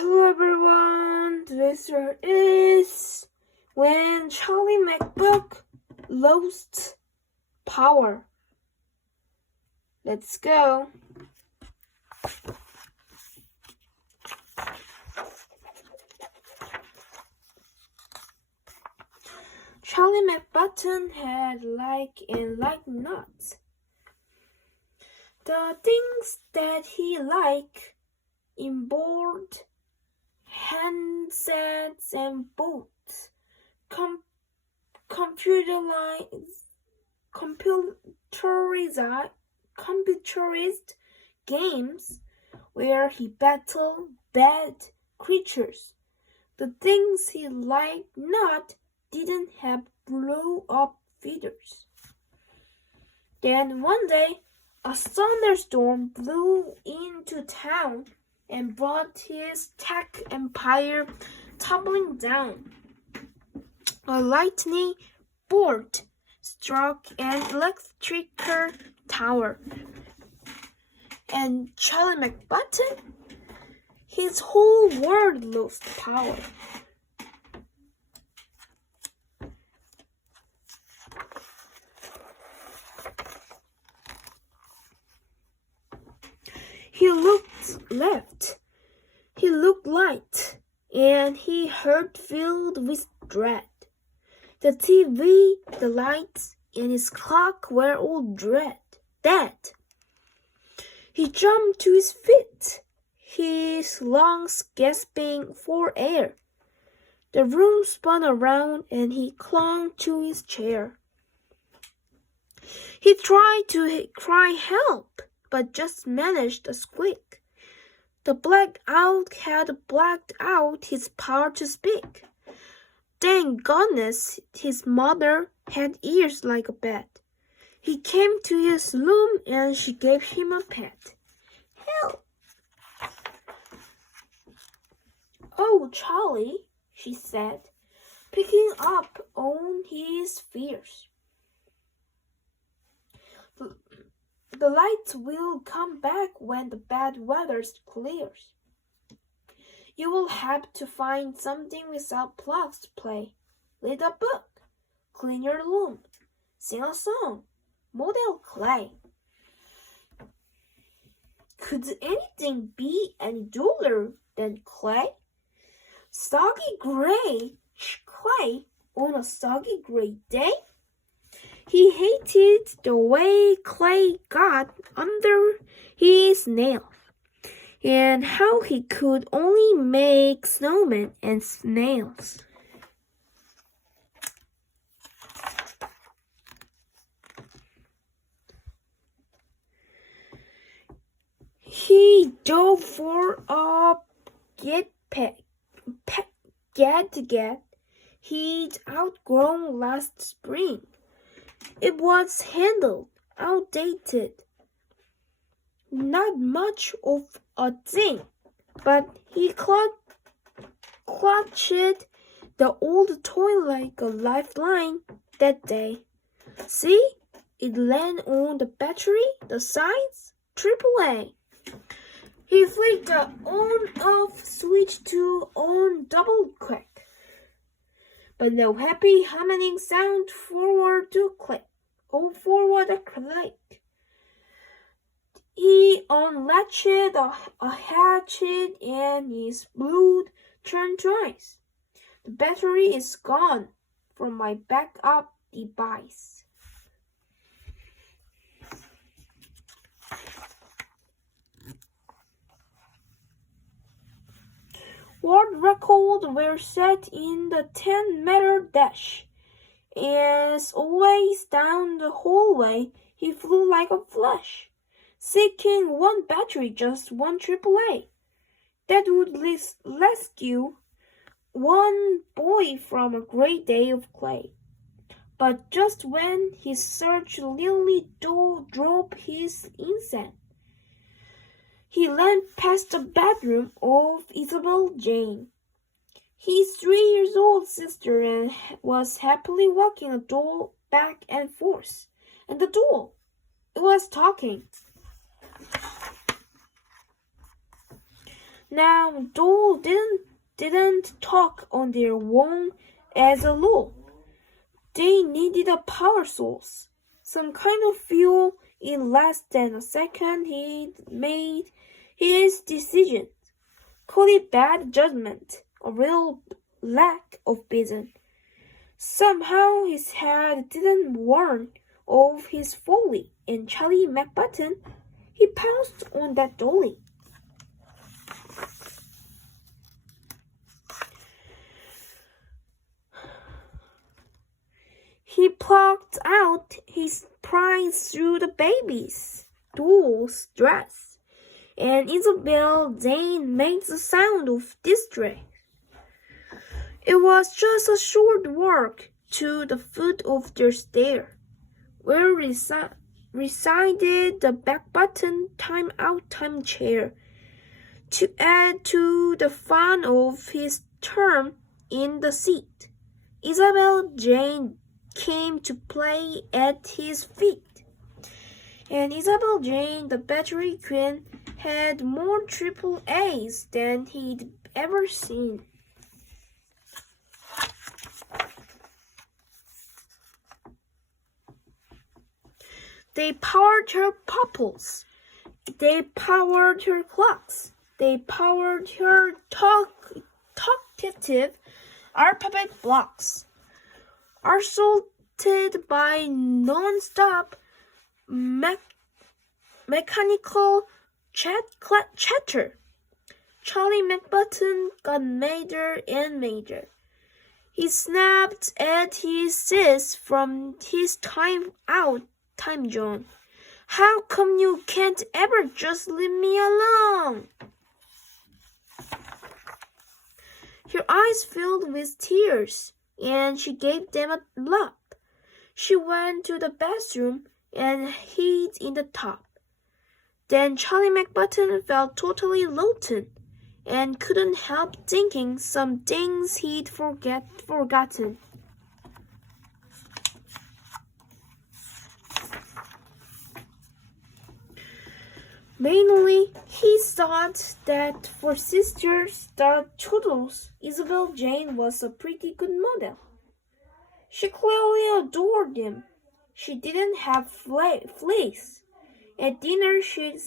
Hello everyone, today's story is When Charlie McButton Lost Power. Let's go. Charlie McButton had like nuts. The things that he liked involved handsets and boats, computerized games where he battled bad creatures. The things he liked not didn't have blow-up feathers. Then one day, a thunderstorm blew into town and brought his tech empire tumbling down. A lightning bolt struck an electrical tower, and Charlie McButton, his whole world lost power. He looked left, he looked right, and his heart filled with dread. The TV, the lights, and his clock were all dead. He jumped to his feet, his lungs gasping for air. The room spun around and he clung to his chair. He tried to cry help, but just managed a squeak. The blackout had blacked out his power to speak. Thank goodness his mother had ears like a bat. He came to his room and she gave him a pat. Help! Oh, Charlie, she said, picking up on his fears. The lights will come back when the bad weather clears. You will have to find something without plugs to play. Read a book. Clean your room. Sing a song. Model clay. Could anything be any duller than clay? Soggy gray clay on a soggy gray day? He hated the way clay got under his nails, and how he could only make snowmen and snails. He dove for a gadget he'd outgrown last spring. It was handled, outdated, not much of a thing, but he clutched the old toy like a lifeline that day. See, it ran on the battery, the sides, AAA. He flicked the on-off switch to on double quick. But no happy humming sound forward to click, or forward a click. He unlatched a hatchet and his blood turned ice. The battery is gone from my backup device. World records were set in the 10-meter dash. As always down the hallway, he flew like a flash, seeking one battery, just one AAA. That would rescue one boy from a great day of clay. But just when his search nearly drove his insane, he ran past the bedroom of Isabel Jane. His 3-year-old sister was happily walking a doll back and forth, and the doll, it was talking. Now, dolls didn't talk on their own as a rule. They needed a power source, some kind of fuel. In less than a second, he'd made his decision. Call it bad judgment, a real lack of vision. Somehow his head didn't warn of his folly, and Charlie McButton, he pounced on that dolly. He plucked out his prize through the baby's doll's dress, and Isabel Jane made the sound of distress. It was just a short walk to the foot of the stair, where resided the McButton time chair. To add to the fun of his term in the seat, Isabel Jane came to play at his feet. And Isabel Jane, the Battery Queen, had more triple A's than he'd ever seen. They powered her popples. They powered her clocks. They powered her talkative alphabet blocks. Assaulted by non-stop mechanical chatter, Charlie McButton got madder and madder. He snapped at his sis from his time zone. How come you can't ever just leave me alone? Her eyes filled with tears, and she gave them a lap. She went to the bathroom and hid in the tub. Then Charlie McButton felt totally rotten and couldn't help thinking some things he'd forgotten. Mainly, he thought that for sisters, the Toodles, Isabel Jane was a pretty good model. She clearly adored him. She didn't have fleas. At dinner, she'd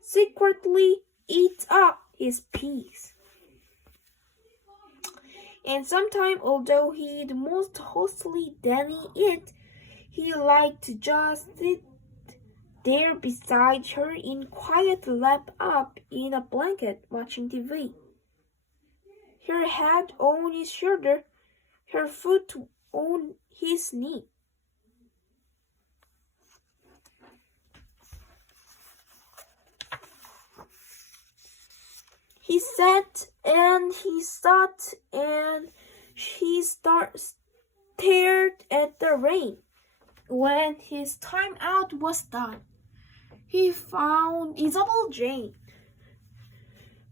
secretly eat up his peas. And sometimes, although he'd most hostily deny it, he liked to just sit there beside her in quiet, lapped up in a blanket, watching TV. Her head on his shoulder, her foot on his knee. He sat and he thought and he stared at the rain. When his time out was done, he found Isabel Jane.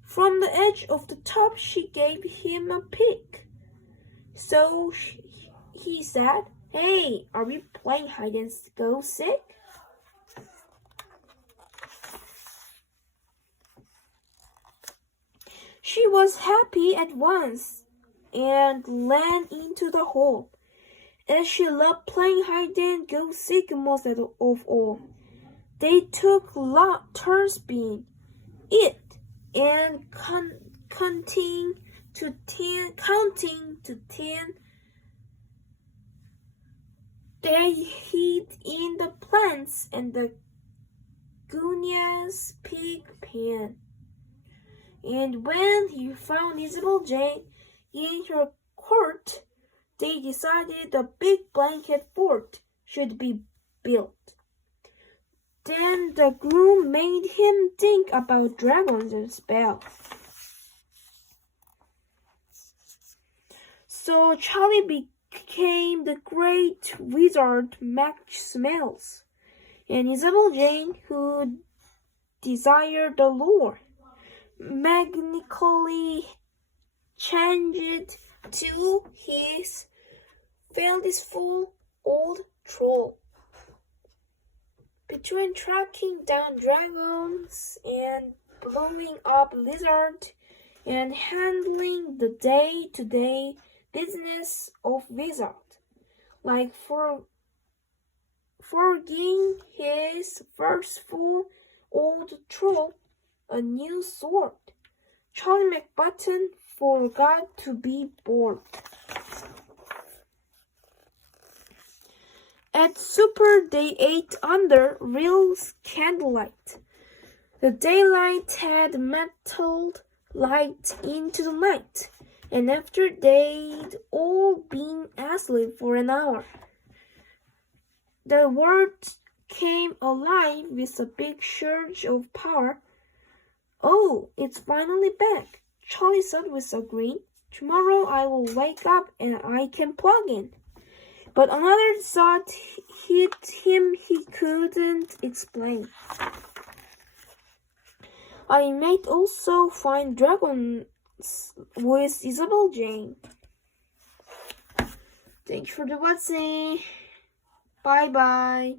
From the edge of the tub, she gave him a peek. So he said, "Hey, are we playing hide and go seek?" She was happy at once and ran into the hall. As she loved playing hide and go seek most of all, they took turns being it and counting to 10. They hid in the plants and the Gunia's pig pen. And when he found Isabel Jane in her court, they decided a big blanket fort should be built. Then the groom made him think about dragons and spells. So Charlie became the great wizard Max Smells, and Isabel Jane, who desired the lore, magically changed to his faithful old troll. Between tracking down dragons and blowing up lizard, and handling the day-to-day business of wizard, like forging his forceful old troll a new sword. Charlie McButton forgot to be bored. At supper, they ate under real candlelight. The daylight had mettled light into the night, and after they'd all been asleep for an hour, the world came alive with a big surge of power. "Oh, it's finally back," Charlie said with a grin. "Tomorrow I will wake up and I can plug in." But another thought hit him he couldn't explain. "I might also find dragons with Isabel Jane." Thank you for watching. Bye bye.